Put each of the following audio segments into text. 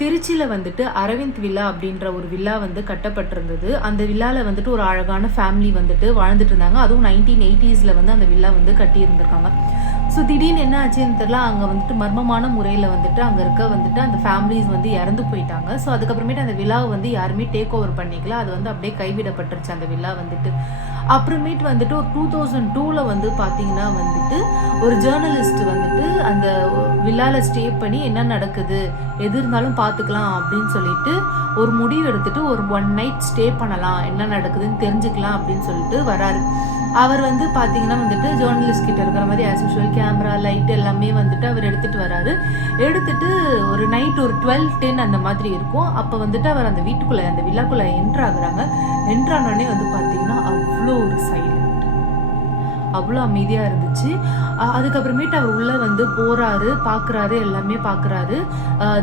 திருச்சியில் வந்துட்டு அரவிந்த் வில்லா அப்படின்ற ஒரு வில்லா வந்து கட்டப்பட்டிருந்தது. அந்த வில்லாவில் வந்துட்டு ஒரு அழகான ஃபேமிலி வந்துட்டு வாழ்ந்துட்டு இருந்தாங்க. அதுவும் 1980s வந்து அந்த வில்லா வந்து கட்டி இருந்திருக்காங்க. ஸோ திடீர்னு என்ன ஆச்சுன்னு தெரியல, அங்கே வந்துட்டு மர்மமான முறையில் வந்துட்டு அங்கே இருக்க வந்துட்டு அந்த ஃபேமிலிஸ் வந்து இறந்து போயிட்டாங்க. ஸோ அதுக்கப்புறமேட்டு அந்த வில்லாவை வந்து யாருமே டேக் ஓவர் பண்ணிக்கல. அது வந்து அப்படியே கைவிடப்பட்டுருச்சு அந்த வில்லா வந்துட்டு. அப்புறமேட்டு வந்துட்டு ஒரு 2002 வந்து பார்த்தீங்கன்னா வந்துட்டு ஒரு ஜேர்னலிஸ்ட் வந்துட்டு அந்த வில்லால ஸ்டே பண்ணி என்ன நடக்குது எது இருந்தாலும் பார்த்துக்கலாம் அப்படின்னு சொல்லிட்டு ஒரு முடிவு எடுத்துட்டு ஒரு 1 night ஸ்டே பண்ணலாம், என்ன நடக்குதுன்னு தெரிஞ்சுக்கலாம் அப்படின்னு சொல்லிட்டு வராரு. அவர் வந்து பார்த்தீங்கன்னா வந்துட்டு ஜேர்னலிஸ்ட் கிட்ட இருக்கிற மாதிரி ஆஸ் யூஷுவல் கேமரா லைட் எல்லாமே வந்துட்டு அவர் எடுத்துட்டு வராரு. எடுத்துட்டு ஒரு நைட் ஒரு 12-10 அந்த மாதிரி இருக்கும். அப்போ வந்துட்டு அவர் அந்த வீட்டுக்குள்ள அந்த வில்லாக்குள்ள என்ட்ராகுறாங்க. என்ட்ரானோடனே வந்து பார்த்தீங்கன்னா அவ்வளோ ஒரு சைலண்ட், அவ்வளோ அமைதியாக இருந்துச்சு. அதுக்கப்புறமேட்டு அவர் உள்ளே வந்து போகிறாரு, பார்க்குறாரு, எல்லாமே பார்க்குறாரு.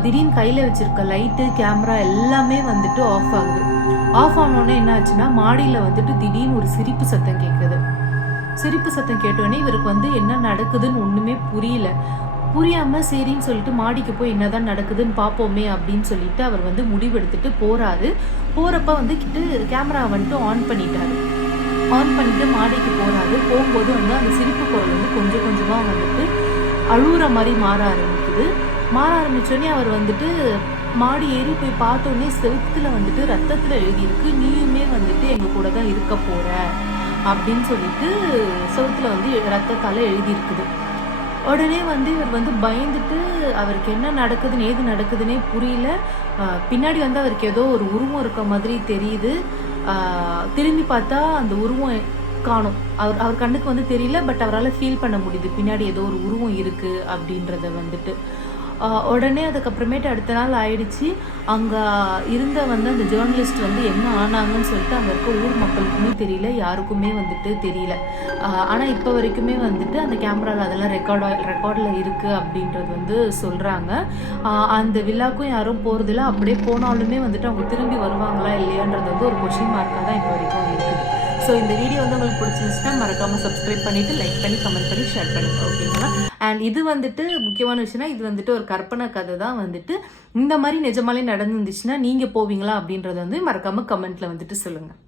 திடீர்னு கையில் வச்சுருக்க லைட்டு கேமரா எல்லாமே வந்துட்டு ஆஃப் ஆகுது. ஆஃப் ஆனோடனே என்ன ஆச்சுன்னா மாடியில் வந்துட்டு திடீர்னு ஒரு சிரிப்பு சத்தம் கேட்குது. சிரிப்பு சத்தம் கேட்டோடனே இவருக்கு வந்து என்ன நடக்குதுன்னு ஒன்றுமே புரியாமல் சரின்னு சொல்லிட்டு மாடிக்கு போய் என்னதான் நடக்குதுன்னு பார்ப்போமே அப்படின்னு சொல்லிட்டு அவர் வந்து முடிவெடுத்துட்டு போகிறாரு. போகிறப்ப வந்து கேமரா வந்துட்டு ஆன் பண்ணிட்டு மாடிக்கு போகிறாரு. போகும்போது வந்து அந்த சிரிப்பு குரல் வந்து கொஞ்சம் கொஞ்சமாக வந்துட்டு அழுகுற மாதிரி மாற ஆரம்பிச்சோடனே அவர் வந்துட்டு மாடி ஏறி போய் பார்த்தோன்னே செவுத்துல வந்துட்டு ரத்தத்தில் எழுதியிருக்கு, நீயுமே வந்துட்டு எங்கள் கூட தான் இருக்க போகிற அப்படின்னு சொல்லிட்டு செவுத்துல வந்து ரத்தத்தால் எழுதியிருக்குது. உடனே வந்து இவர் வந்து பயந்துட்டு அவருக்கு என்ன நடக்குதுன்னு ஏது நடக்குதுன்னே புரியல. பின்னாடி வந்து அவருக்கு ஏதோ ஒரு உருவம் இருக்க மாதிரி தெரியுது. திரும்பி பார்த்தா அந்த உருவம் காணும். அவர் கண்ணுக்கு வந்து தெரியல, பட் அவரால் ஃபீல் பண்ண முடியுது பின்னாடி ஏதோ ஒரு உருவம் இருக்குது அப்படின்றத வந்துட்டு. உடனே அதுக்கப்புறமேட்டு அடுத்த நாள் ஆயிடுச்சு. அங்கே இருந்த வந்து அந்த ஜேர்னலிஸ்ட் வந்து என்ன ஆனாங்கன்னு சொல்லிட்டு அங்கே இருக்க ஊர் மக்களுக்குமே தெரியல, யாருக்குமே வந்துட்டு தெரியல. ஆனால் இப்போ வரைக்குமே வந்துட்டு அந்த கேமராவில் அதெல்லாம் ரெக்கார்டில் இருக்குது அப்படின்றது வந்து சொல்கிறாங்க. அந்த வில்லாக்கும் யாரும் போகிறதில்ல. அப்படியே போனாலுமே வந்துட்டு அவங்க திரும்பி வருவாங்களா இல்லையான்றது வந்து ஒரு கொஸ்டின் மார்க்காக தான் இப்போ வரைக்கும் இருக்குது. ஸோ இந்த வீடியோ வந்து உங்களுக்கு பிடிச்சிருந்துச்சுன்னா மறக்காமல் சப்ஸ்கிரைப் பண்ணிவிட்டு லைக் பண்ணி கமெண்ட் பண்ணி ஷேர் பண்ணுங்கள், ஓகேங்களா? அண்ட் இது வந்துட்டு முக்கியமான விஷயம்னா இது வந்துட்டு ஒரு கற்பனை கதை தான். வந்துட்டு இந்த மாதிரி நிஜமாலே நடந்துருந்துச்சுன்னா நீங்கள் போவீங்களா அப்படின்றத வந்து மறக்காமல் கமெண்ட்டில் வந்துட்டு சொல்லுங்கள்.